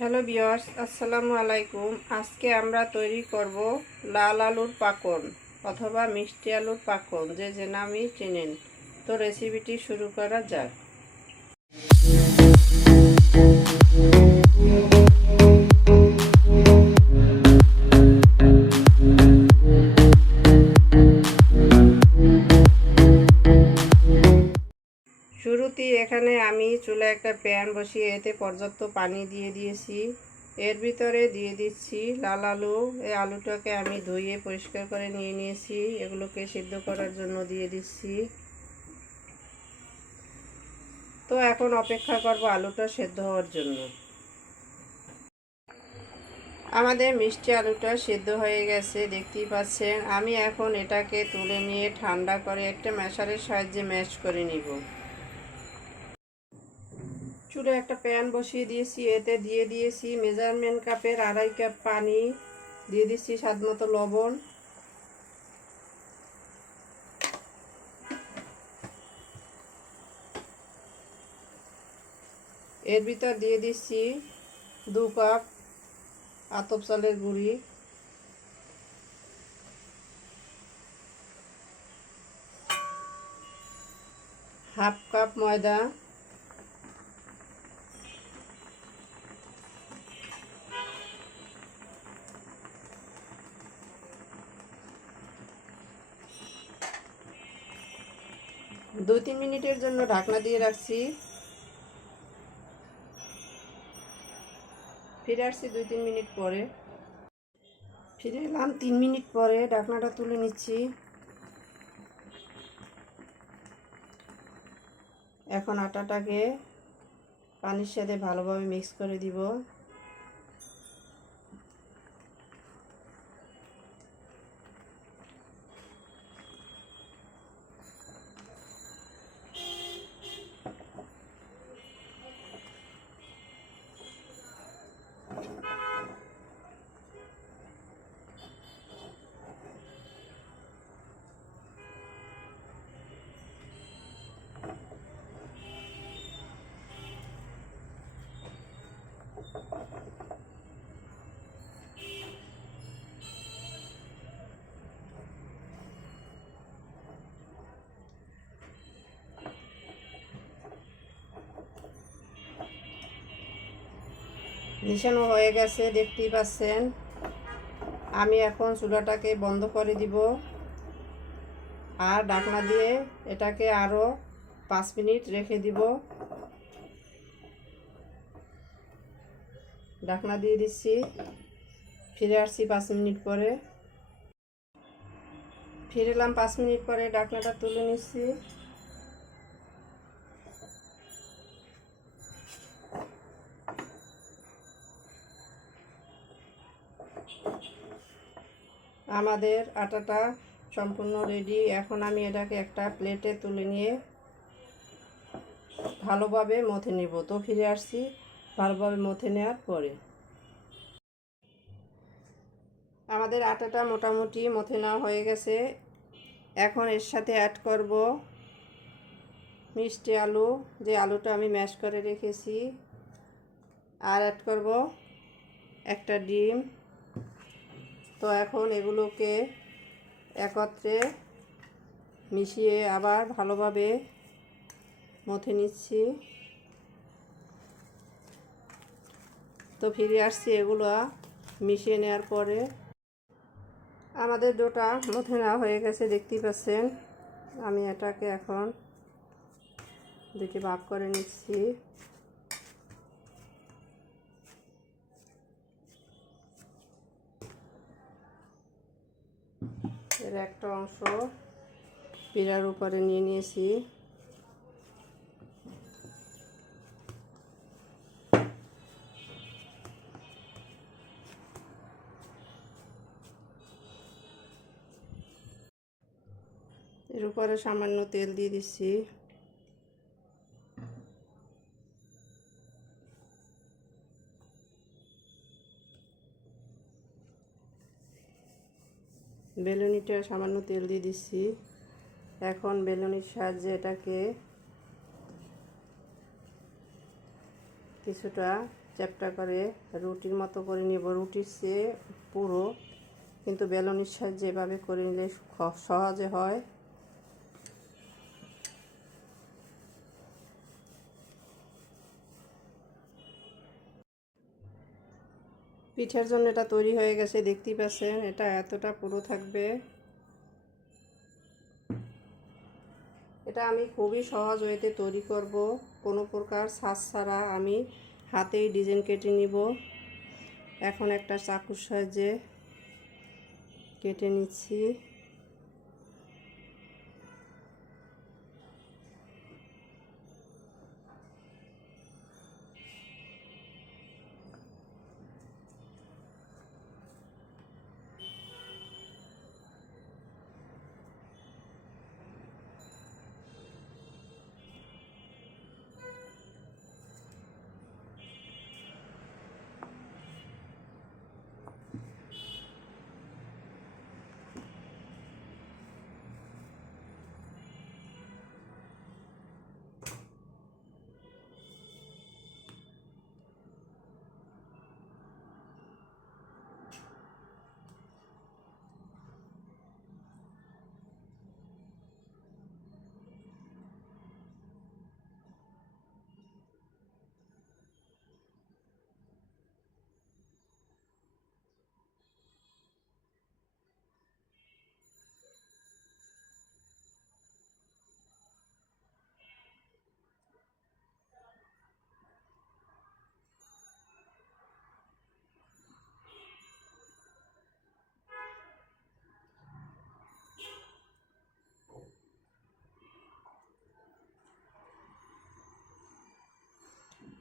Hello বিয়ার্স আসসালামু আলাইকুম। আজকে আমরা তৈরি করব লাল আলুর পাকন অথবা মিষ্টি আলুর পাকন, যে যে নামই চেনেন। তো রেসিপিটি শুরু করা যাক। চুলায় একটা প্যান বসিয়ে এতে পর্যাপ্ত পানি দিয়ে দিয়েছি। এর ভিতরে দিয়ে দিচ্ছি লাল আলু। এই আলুটাকে আমি ধুয়ে পরিষ্কার করে নিয়ে নিয়েছি। এগুলোকে সিদ্ধ করার জন্য দিয়ে দিচ্ছি। তো এখন অপেক্ষা করব আলুটা সেদ্ধ হওয়ার জন্য। আমাদের মিষ্টি আলুটা সেদ্ধ হয়ে গেছে, দেখতেই পাচ্ছেন। আমি এখন এটাকে তুলে নিয়ে ঠান্ডা করে একটা ম্যাশারের সাহায্যে ম্যাশ করে নিব। চুলে একটা প্যান বসিয়ে দিয়েছি, এতে দিয়ে দিয়েছি মেজারমেন্ট কাপের আড়াই কাপ পানি, দিয়ে দিচ্ছি স্বাদ মতো লবণ। এর ভিতর দিয়ে দিচ্ছি দু কাপ আতপ চালের গুঁড়ি। হাফ কাপ ময়দা। দুই তিন মিনিটের জন্য ঢাকনা দিয়ে রাখছি। ফিরে আসছি দুই তিন মিনিট পরে। ফিরে এলাম তিন মিনিট পরে, ঢাকনাটা তুলে নিচ্ছি। এখন আটাটাকে পানির সাথে ভালোভাবে মিক্স করে দিব। মিশানো হয়ে গেছে, দেখতেই পাচ্ছেন। আমি এখন চুলাটাকে বন্ধ করে দিব আর ডাকনা দিয়ে এটাকে আরও পাঁচ মিনিট রেখে দিব। ঢাকনা দিয়ে দিচ্ছি। ফিরে আসছি পাঁচ মিনিট পরে। ফিরে এলাম পাঁচ মিনিট পরে ঢাকনাটা তুলে নিচ্ছি। আমাদের আটাটা সম্পূর্ণ রেডি এখন আমি এটাকে একটা প্লেটে তুলে নিয়ে ভালোভাবে মথে নেব। তো ফিরে আসছি। ভালোভাবে মথে নেওয়ার পরে। আমাদের আটাটা মোটামুটি মথে নেওয়া হয়ে গেছে। এখন এর সাথে অ্যাড করব মিষ্টি আলু, যে আলুটা আমি ম্যাশ করে রেখেছি। আর অ্যাড করব একটা ডিম। তো এখন এগুলোকে একত্রে মিশিয়ে আবার ভালোভাবে মথে নিচ্ছি। তো ফিরে আসছি এগুলো মিশিয়ে নেওয়ার পরে। আমাদের ডোটা মথে নেওয়া হয়ে গেছে, দেখতেই পাচ্ছেন। আমি এটাকে এখন দুটি ভাগ করে নিচ্ছি। এর একটা অংশ পিড়ার উপরে নিয়ে নিয়েছি। এর সামান্য তেল দিয়ে দিচ্ছি। বেলুনিটা সামান্য তেল দিয়ে দিচ্ছি। এখন বেলুনির সাহায্যে এটাকে কিছুটা চ্যাপটা করে রুটির মতো করে নিব। রুটির চেয়ে পুরো, কিন্তু বেলনির সাহায্যে এভাবে করে নিলে সহজে হয়। পিঠার জন্য এটা তৈরি হয়ে গেছে, দেখতেই পাচ্ছেন, এটা এতটা পুরো থাকবে। এটা আমি খুবই সহজ হয়েতে তৈরি করব, কোনো প্রকার সাজ ছাড়া আমি হাতেই ডিজাইন কেটে নিব। এখন একটা চাকুর সাহায্যে কেটে নিচ্ছি।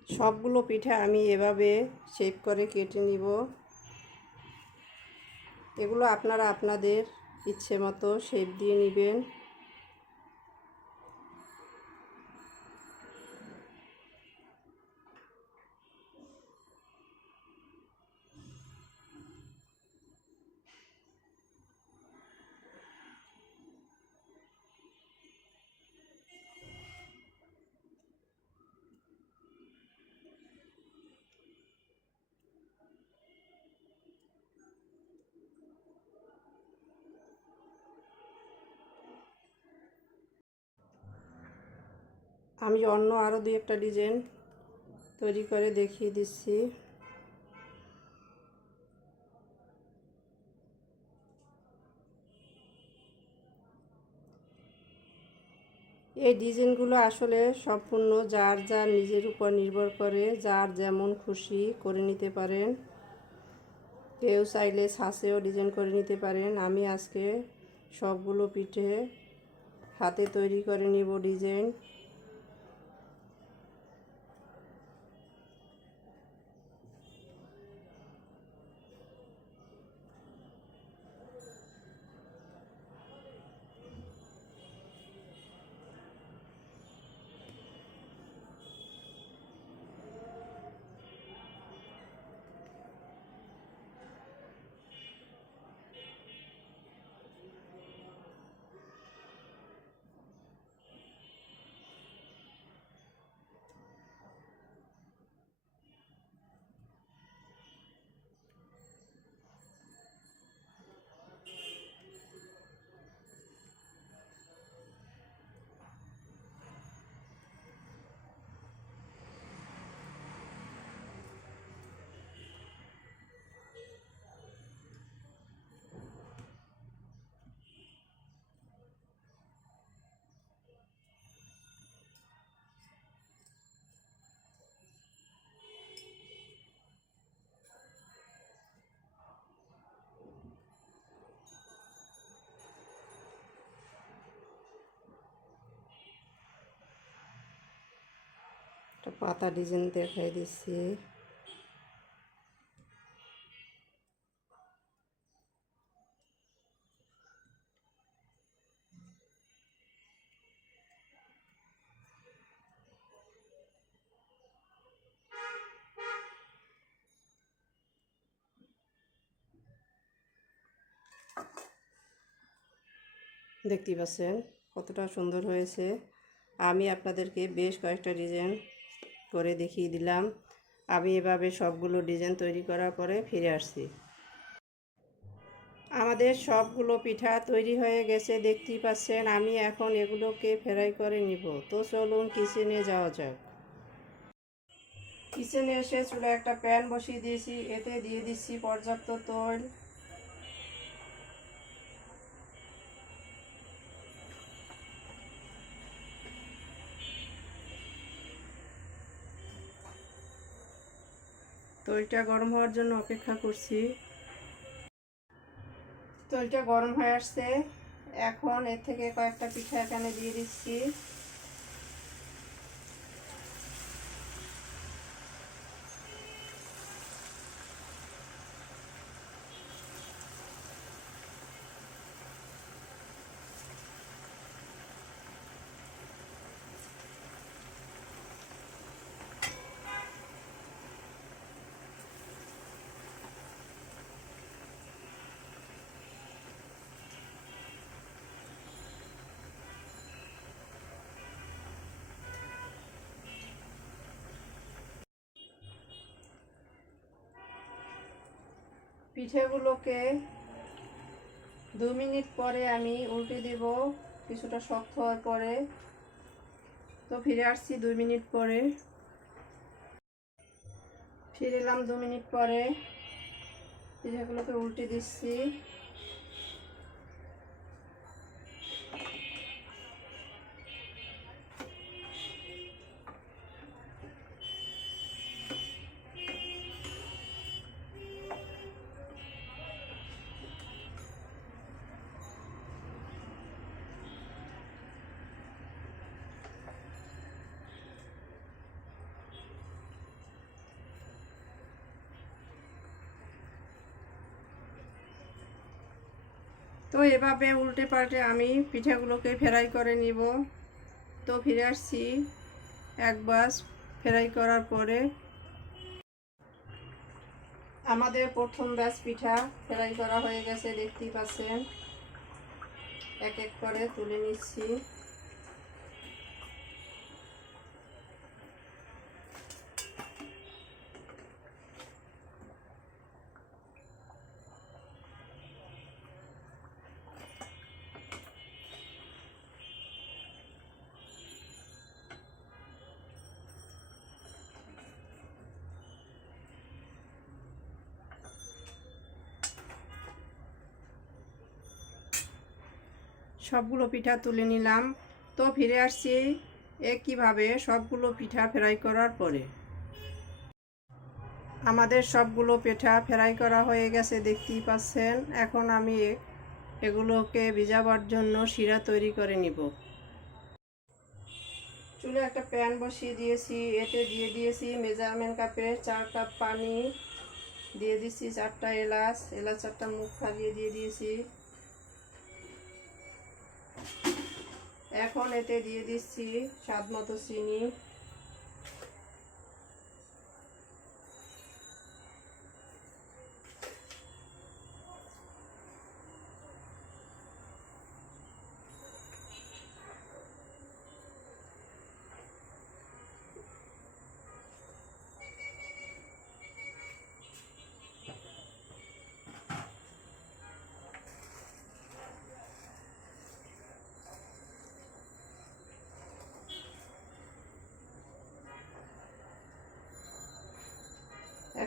সবগুলো পিঠা আমি এভাবে শেপ করে কেটে নিব। এগুলো আপনারা আপনাদের ইচ্ছে মতো শেপ দিয়ে নেবেন। আমি অন্য আরও দুই একটা ডিজাইন তৈরি করে দেখিয়ে দিচ্ছি। এই ডিজাইনগুলো আসলে সম্পূর্ণ যার যার নিজের উপর নির্ভর করে, যার যেমন খুশি করে নিতে পারেন। কেউ চাইলে ছাঁচেও ডিজাইন করে নিতে পারেন। আমি আজকে সবগুলো পিঠে হাতে তৈরি করে নিব ডিজাইন। একটা পাতা ডিজাইন দেখাই দিচ্ছি দেখতেই পাচ্ছেন কতটা সুন্দর হয়েছে। আমি আপনাদেরকে বেশ কয়েকটা ডিজাইন করে দেখিয়ে দিলাম। আমি এভাবে সবগুলো ডিজাইন তৈরি করার পরে ফিরে আসছি। আমাদের সবগুলো পিঠা তৈরি হয়ে গেছে, দেখতেই পাচ্ছেন। আমি এখন এগুলোকে ফ্রাই করে নিব। তো চলুন কিচেনে যাওয়া যাক। কিচেনে এসে চুলে একটা প্যান বসিয়ে দিয়েছি। এতে দিয়ে দিচ্ছি পর্যাপ্ত তৈল। তৈলটা গরম হওয়ার জন্য অপেক্ষা করছি। তৈলটা গরম হয়ে আসছে। এখন এর থেকে কয়েকটা পিঠা এখানে দিয়ে দিচ্ছি। পিঠেগুলোকে দু মিনিট পরে আমি উল্টে দিব, কিছুটা শক্ত হওয়ার পরে। তো ফিরে আসছি দুই মিনিট পরে। ফিরে এলাম দু মিনিট পরে। পিঠেগুলোকে উল্টে দিচ্ছি। তো এভাবে উল্টে পাল্টে আমি পিঠাগুলোকে ফেরাই করে নিব। তো ফিরে আসছি এক বাস ফ্রাই করার পরে। আমাদের প্রথম ব্যাস পিঠা ফ্রাই করা হয়ে গেছে, দেখতেই পাচ্ছেন। এক এক করে তুলে নিচ্ছি। সবগুলো পিঠা তুলে নিলাম। তো ফিরে আসছি একইভাবে সবগুলো পিঠা ফ্রাই করার পরে। আমাদের সবগুলো পিঠা ফ্রাই করা হয়ে গেছে, দেখতেই পাচ্ছেন। এখন আমি এগুলোকে ভিজাবার জন্য শিরা তৈরি করে নিব। চুলে একটা প্যান বসিয়ে দিয়েছি, এতে দিয়ে দিয়েছি মেজারমেন্ট কাপে চার কাপ পানি। দিয়ে দিয়েছি চারটা এলাচ এলাচ চারটা মুখ ফালিয়ে দিয়ে দিয়েছি। এখন এতে দিয়ে দিচ্ছি স্বাদ মতো চিনি।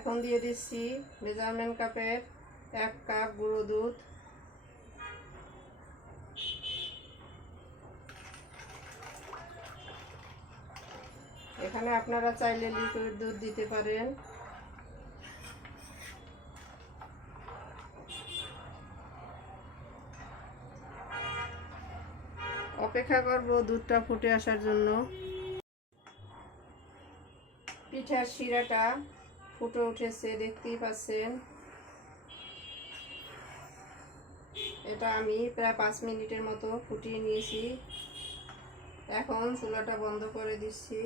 এখন দিয়ে দিচ্ছি মেজারমেন্ট কাপের এক কাপ গুঁড়ো দুধ। এখানে আপনারা চাইলে লিকুইড দুধ দিতে পারেন। অপেক্ষা করব দুধটা ফুটে আসার জন্য। পিঠার শিরাটা ফুটে উঠেছে, দেখতেই পাচ্ছেন। এটা আমি প্রায় পাঁচ মিনিটের মতো ফুটিয়ে নিয়েছি। এখন চুলাটা বন্ধ করে দিচ্ছি।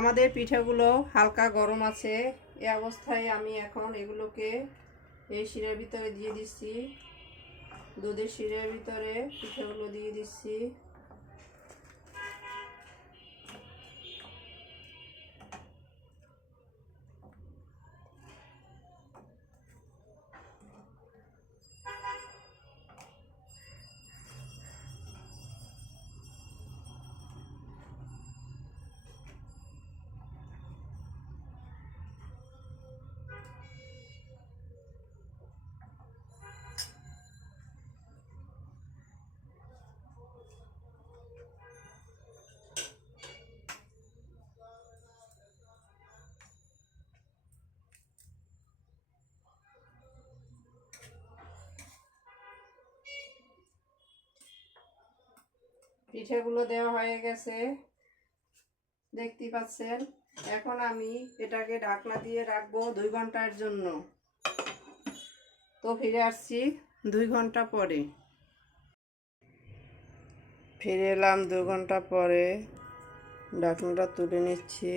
আমাদের পিঠাগুলো হালকা গরম আছে। এ অবস্থায় আমি এখন এগুলোকে এই শিরার ভিতরে দিয়ে দিচ্ছি। দুধের শিরার ভিতরে পিঠাগুলো দিয়ে দিচ্ছি। পিঠেগুলো দেওয়া হয়ে গেছে। দেখতে পাচ্ছেন? এখন আমি এটাকে ঢাকনা দিয়ে রাখব দুই ঘণ্টার জন্য। তো ফিরে আসছি দুই ঘণ্টা পরে। ফিরে এলাম দু ঘণ্টা পরে। ঢাকনাটা তুলে নিচ্ছি।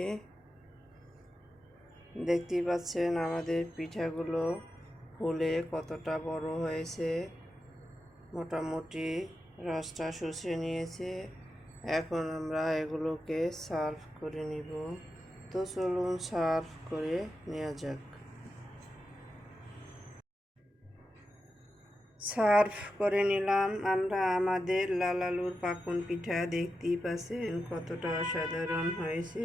দেখতেই পাচ্ছেন আমাদের পিঠাগুলো ফুলে কতটা বড় হয়েছে। মোটামুটি রসটা শুষে নিয়েছে। এখন আমরা এগুলোকে সার্ভ করে নিব। তো চলুন সার্ভ করে নেওয়া যাক। সার্ভ করে নিলাম। আমরা আমাদের লালালুর পাকন পিঠা দেখতেই পাচ্ছেন কতটা অসাধারণ হয়েছে।